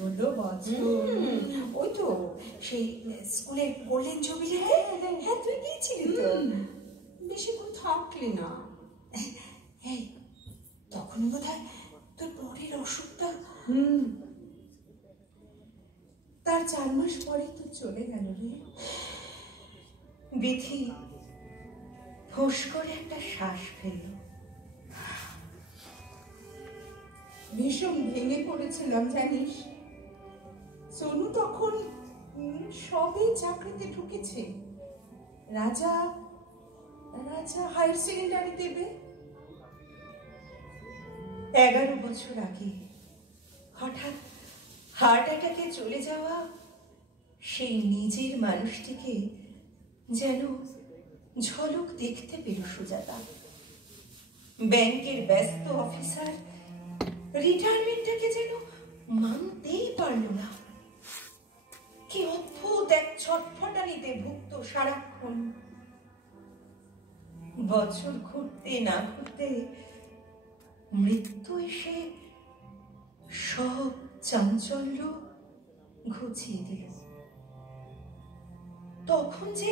কতগুলো বছর। ওই তো সেই স্কুলের গোল্ডেন জুবিলি। হ্যাঁ হ্যাঁ, তুই গিয়েছিলি তো, বেশিক্ষণ থাকলি না। এই তখন বোধহয় তোর বরের অসুখটা। তার 4 মাস পরে তো চলে গেল রে। বিথি ফোঁস করে একটা শ্বাস ফেলল। ভীষণ ভেঙে পড়েছিলাম জানিস। সোনু তখন সবে চাকরিতে ঢুকেছে। রাজা হায়ার সেকেন্ডারি দেবে। 11 বছর আগে হঠাৎ হার্ট অ্যাটাকে চলে যাওয়া সেই নিজের মানুষটিকে যেন ঝলক দেখতে পেল সুজাতা। ব্যাংকের ব্যস্ত অফিসার রিটায়ারমেন্টটাকে যেন মানতেই পারল না। কি অদ্ভুত এক ছটফটানিতে ভুগত সারাক্ষণ। বছর ঘুরতে না ঘুরতে মৃত্যু এসে সব চাঞ্চল্য ঘুচিয়ে দিল। তখন যে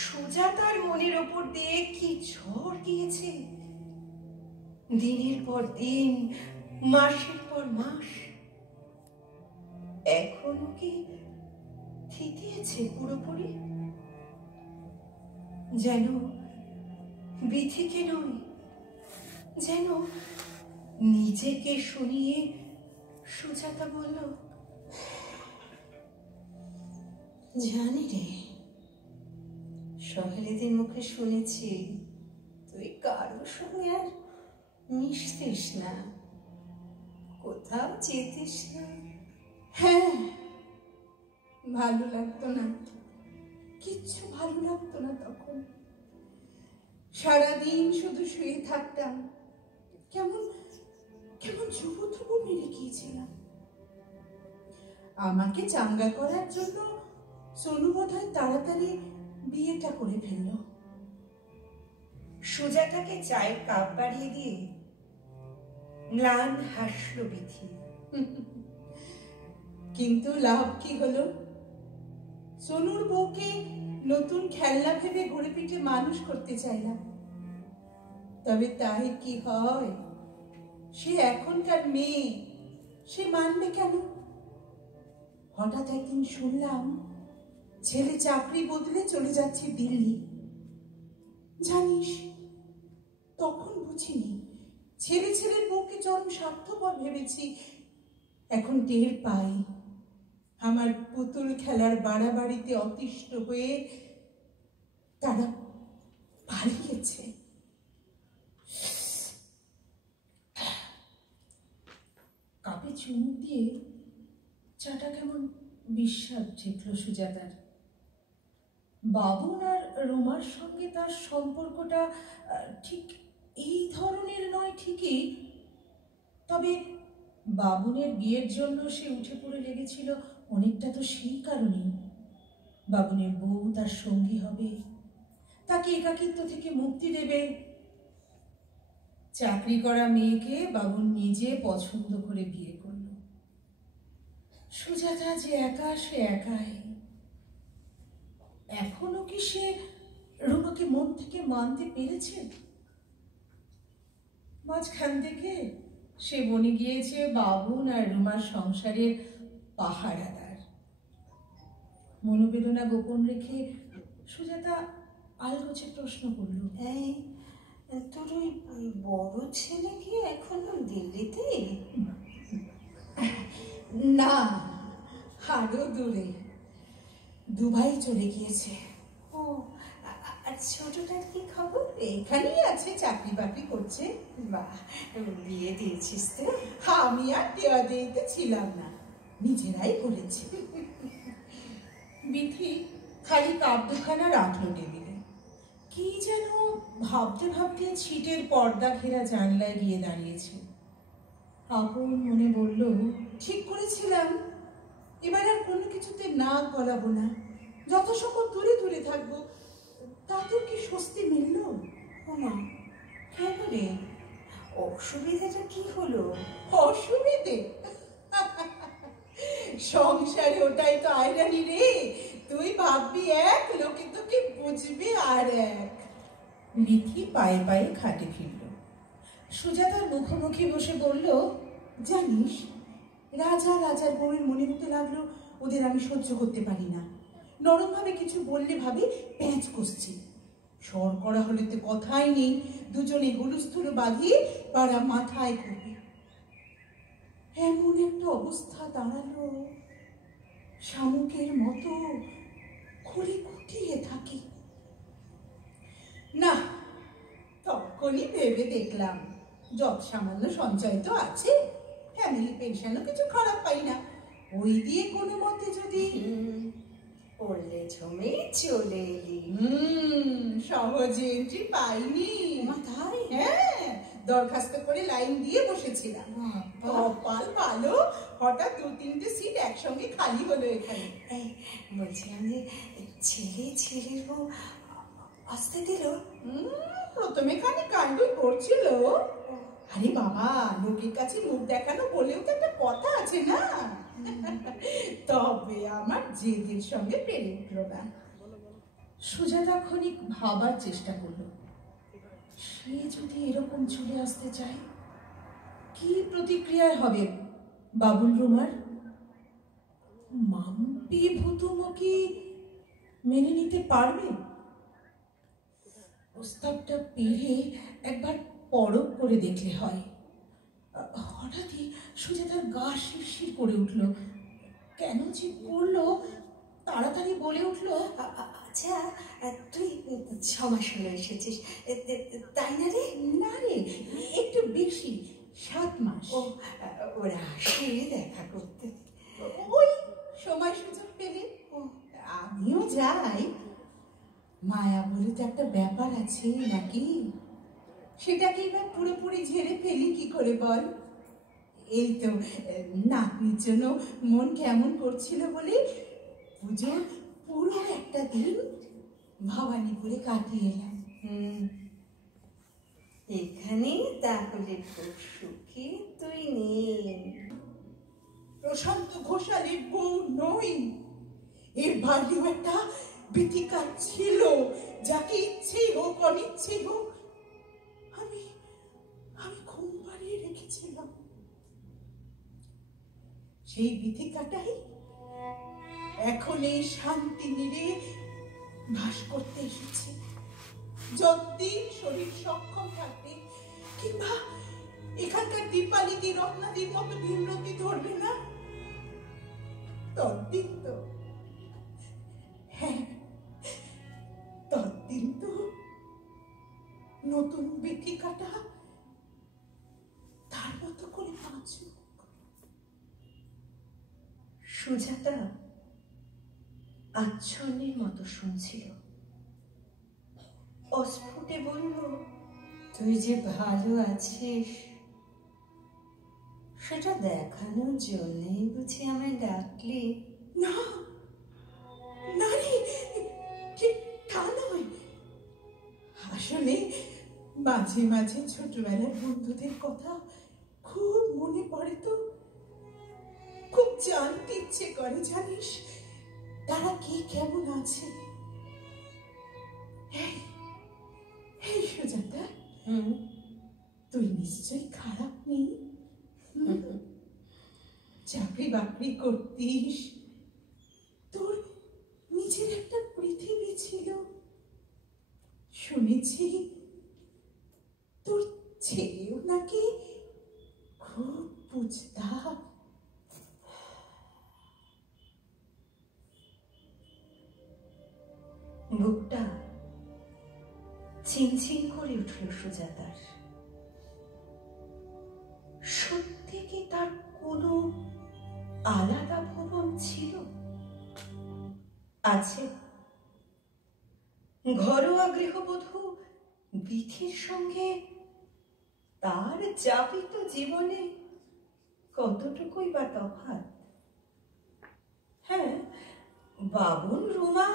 সুজাতার মনের ওপর দিয়ে কি ঝড় গিয়েছে, দিনের পর দিন, মাসের পর মাস, এখনো কি থিতিয়েছে পুরোপুরি? যেন বিথিকে নয়, যেন নিজেকে শুনিয়ে সুজাতা বলল, জানি রে, সহেলিদের মুখে শুনেছি তুই কারোর সঙ্গে আর মিশতিস না, কোথাও যেতিস না। হ্যাঁ, ভালো লাগতো না, কিচ্ছু ভালো লাগতো না তখন। সারাদিন শুধু শুয়ে থাকতাম, কেমন কেমন যুবথুবু মেরে গিয়েছিলাম। আমাকে চাঙ্গা করার জন্য সোনু বোধহয় তাড়াতাড়ি বিয়েটা করে ফেলল। সুজাতাকে চায়ের কাপ বাড়িয়ে দিয়ে ম্লান হাসল বিথি। কিন্তু লাভ কি হলো? সোনুর বউকে নতুন খেলনা ভেবে ঘুরে পিঠে মানুষ করতে চাইলাম, তবে তাই কি হয়? সে এখনকার মেয়ে, সে মানবে কেন? হঠাৎ একদিন শুনলাম ছেলে চাকরি বদলে চলে যাচ্ছে দিল্লি। জানিস, তখন বুঝিনি, ছেলের বউকে চরম স্বার্থপর ভেবেছি। এখন টের পাই আমার পুতুল খেলার বাড়াবাড়িতে অতিষ্ঠ হয়ে তারা পালিয়েছে। কাপে চুমুক দিয়ে চাটা কেমন বিস্বাদ ঠেকল সুজাতার। বাবুন আর রোমার সঙ্গে তার সম্পর্কটা ঠিক এই ধরনের নয় ঠিকই, তবে বাবুনের বিয়ের জন্য সে উঠে পড়ে লেগেছিল অনেকটা তো সেই কারণেই। বাবুনের বউ তার সঙ্গী হবে, তাকে একাকিত্ব থেকে মুক্তি দেবে। চাকরি করা মেয়েকে বাবুন নিজে পছন্দ করে বিয়ে করল। সুজাতা যে একা, সে একাই। এখনো কি সে রুমাকে মন থেকে মানতে পেরেছে? মাঝখান থেকে সে বনে গিয়েছে বাবুন আর রুমার সংসারের পাহারাদার। মনোবেদনা গোপন রেখে সুজাতা আলগোছে প্রশ্ন করল, এই তোর ওই বড় ছেলে কি এখনো দিল্লিতে? না, আরো দূরে, দুবাই চলে গিয়েছে। ও, আর ছোটটার কি খবর? এখানেই আছে, চাকরি বাকরি করছে। বাহ, বিয়ে দিয়েছিস তো? আমি আর দেওয়া দিতে ছিলাম না, নিজেরাই করেছি। বিথি খালি কাপ দুখানা রাখলো টেবিলে। কি যেন ভাবতে ভাবতে ছিটের পর্দা ঘেরা জানলায় গিয়ে দাঁড়িয়েছে। আপন মনে বলল, ঠিক করেছিলাম, এবার আর কোনো কিছুতে না গলাবো না, যত সম্ভব দূরে দূরে থাকবো। তাতেও কি স্বস্তি মিলল? ওমা, কেন রে, অসুবিধাটা কি হলো? অসুবিধে? সংসারে ওটাই তো আয়রানি রে, তুই ভাববি এক, লোকে তোকে বুঝবে আর এক। বিথি পায়ে পায়ে খাটে ফিরল। সুজাতার মুখোমুখি বসে বলল, জানিস, রাজা রাজার বউয়ের মনে হতে লাগলো ওদের আমি সহ্য করতে পারি না। নরম ভাবে কিছু বললে ভাবে প্যাঁচ কষছি, স্বর করা হলে তো কথাই নেই, দুজনে হুলুস্থুলো বাঁধিয়ে পাড়া মাথায় করবে। এমন একটা অবস্থা দাঁড়ালো, শামুকের মতো খুঁড়ে খুঁটিয়ে থাকি। না, তখনই ভেবে দেখলাম যত সামান্য সঞ্চয় তো আছে, ফ্যামিলি পেনশনও কিছু খারাপ পাই না, ওই দিয়ে কোনো মতে যদি পড়লে ঝমে চলে এলি। সহজে এন্ট্রি পাইনি। তাই? হ্যাঁ, দরখাস্ত করে লাইন দিয়ে বসেছিলাম। কপাল ভালো, হঠাৎ 2-3টে সিট একসঙ্গে খালি হলো এখানে। এই বলছিলাম যে ছেলের বউ আসতে দিল? প্রথমে খানি কাণ্ডই করছিল। আরে বাবা, লোকের কাছে মুখ দেখানো বলেও তো একটা কথা আছে না। তবে আমার জেদের সঙ্গে পেরে উঠলো না। সুজাতা ক্ষণিক ভাবার চেষ্টা করল, সে যদি এরকম চলে আসতে চায়, কি প্রতিক্রিয়ায় হবে বাবুল রুমার? মাম্পি ভুতুমো কি মেনে নিতে পারবে? প্রস্তাবটা পেরে একবার পরখ করে দেখলে হয়। হঠাৎই সুজাতার গা শিরশির করে উঠল। কেন যে করলো, তাড়াতাড়ি বলে উঠল, আচ্ছা, তুই 6 মাস হলো এসেছিস, তাই না রে? না রে, একটু বেশি, 7 মাস। ওরা আসে দেখা করতে, ওই সময় সুযোগ পেলে আমিও যাই। মায়া বলে তো একটা ব্যাপার আছে নাকি, সেটাকে এবার পুরোপুরি ঝেড়ে ফেলি কি করে বল? এই তো নাতনির জন্য মন কেমন করছিল বলে পুজোর পুরো একটা দিন ভবানীপুরে কাটিয়ে এলাম। এখানে তাহলে খুব সুখী তুই নেই। প্রশান্ত ঘোষালের বউ নই, এর ভাগ্যেও একটা বিথিকা ছিল, যাকে ইচ্ছেই হোক অনিচ্ছেই হোক আমি ঘুম পাড়িয়ে রেখেছিলাম। সেই বিথিকাটাই এখন এই শান্তি নিরে বাস করতে এসেছে। যতদিন শরীর সক্ষম থাকবে, কিংবা এখানকার দীপালিদি রত্নাদির মতো ভীমরতি ধরবে না, ততদিন তো, হ্যাঁ ততদিন তো নতুন বিথিকাটা তার মতো করে বাঁচুক। সুজাতা আচ্ছন্নের মতো শুনছিল, অস্ফুটে বলল, তুই যে ভালো আছিস সেটা দেখানোর জন্যই বুঝি আমায় ডাকলি? না না রে, ঠিক তা নয়। আসলে মাঝে মাঝে ছোটবেলার বন্ধুদের কথা খুব মনে পড়ে তো, খুব জানতে ইচ্ছে করে জানিস তারা কি কেমন আছে। এই সুজাতা, তুই নিশ্চয়ই খারাপ নেই? চাকরি বাকরি করতিস, তোর নিজের একটা পৃথিবী ছিল, শুনেছি তোর ছেলেও নাকি খুব বুঝতাম। বুকটা চিনচিন করে উঠল সুজাতার। সত্যি কি তার কোনো আলাদা ভবন ছিল? আছে, ঘরোয়া গৃহবধূ বিথির সঙ্গে তার যাপিত জীবনে কতটুকুই বা তফাৎ। হ্যাঁ, বাবুল রুমা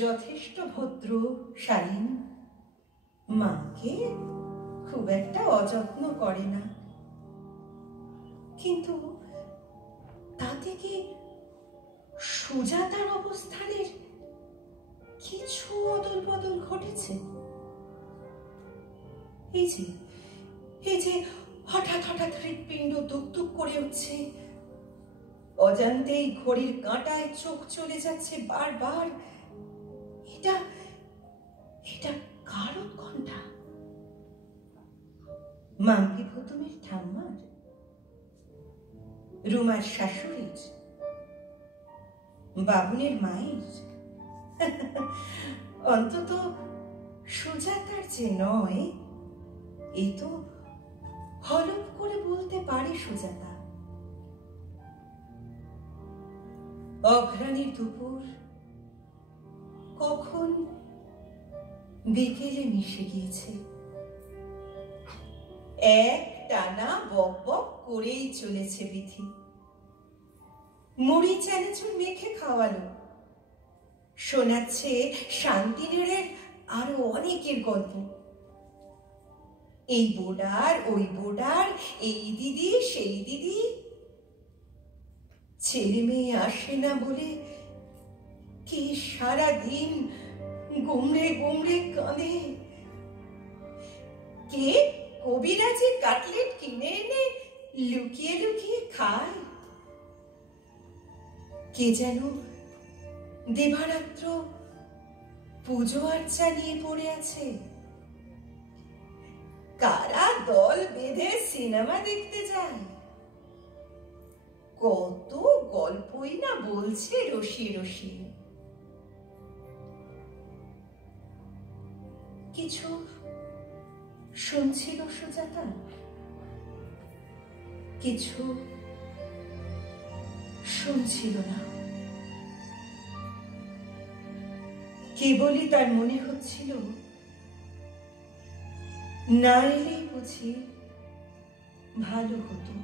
যথেষ্ট ভদ্র শালীন, মাকে খুব একটা অযত্ন করে না, কিন্তু তাতে বাড়িতে কি সুজাতার অবস্থানের কিছু অদল বদল ঘটেছে? এই যে হঠাৎ হঠাৎ হৃৎপিণ্ড দুক করে উঠছে, অজান্তেই ঘড়ির কাঁটায় চোখ চলে যাচ্ছে বারবার, এটা কার উৎকণ্ঠা? মাম্পি ভৌতমের ঠাম্মার, রুমার শাশুড়ির, বাবুনের মায়ের? অন্তত সুজাতার যে নয়, এ তো হলফ করে বলতে পারে সুজাতা। অঘ্রাণের দুপুর কখন বিকেলে মিশে গিয়েছে, এক টানা বক বক করেই চলেছে বিধি। মুড়ি চানাচুর মেখে খাওয়ালো, শোনাচ্ছে শান্তিনীড়ের আরো অনেকের গল্প। এই বোর্ডার, ওই বোর্ডার, এই দিদি, সেই দিদি। ছেলে মেয়ে আসে না বলে কে সারাদিন গুমড়ে গুমড়ে কাঁদে, কে কবিরাজি কাটলেট কিনে এনে লুকিয়ে লুকিয়ে খায়, কে যেন দিবারাত্র পুজো আর্চা নিয়ে পড়ে আছে, কারা দল বেঁধে সিনেমা দেখতে যায়। কত গল্পই না বলছে রসিয়ে রসিয়ে। কিছু শুনছিল সুজাতা, কিছু শুনছিল না। কেবলই তার মনে হচ্ছিল, না এলেই বুঝি ভালো হতো।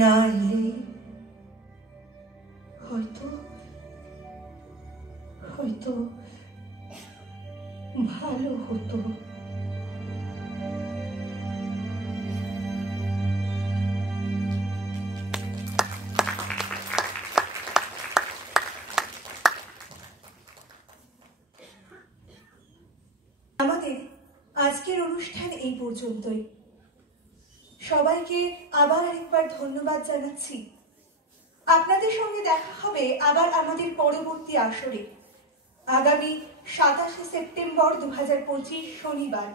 না এলে হয়তো ভালো হতো। আমাদের আজকের অনুষ্ঠান এই পর্যন্তই। সবাইকে আবার একবার ধন্যবাদ জানাচ্ছি। আপনাদের সঙ্গে দেখা হবে আবার আমাদের পরবর্তী আসরে, আগামী 27শে সেপ্টেম্বর 2025 শনিবার।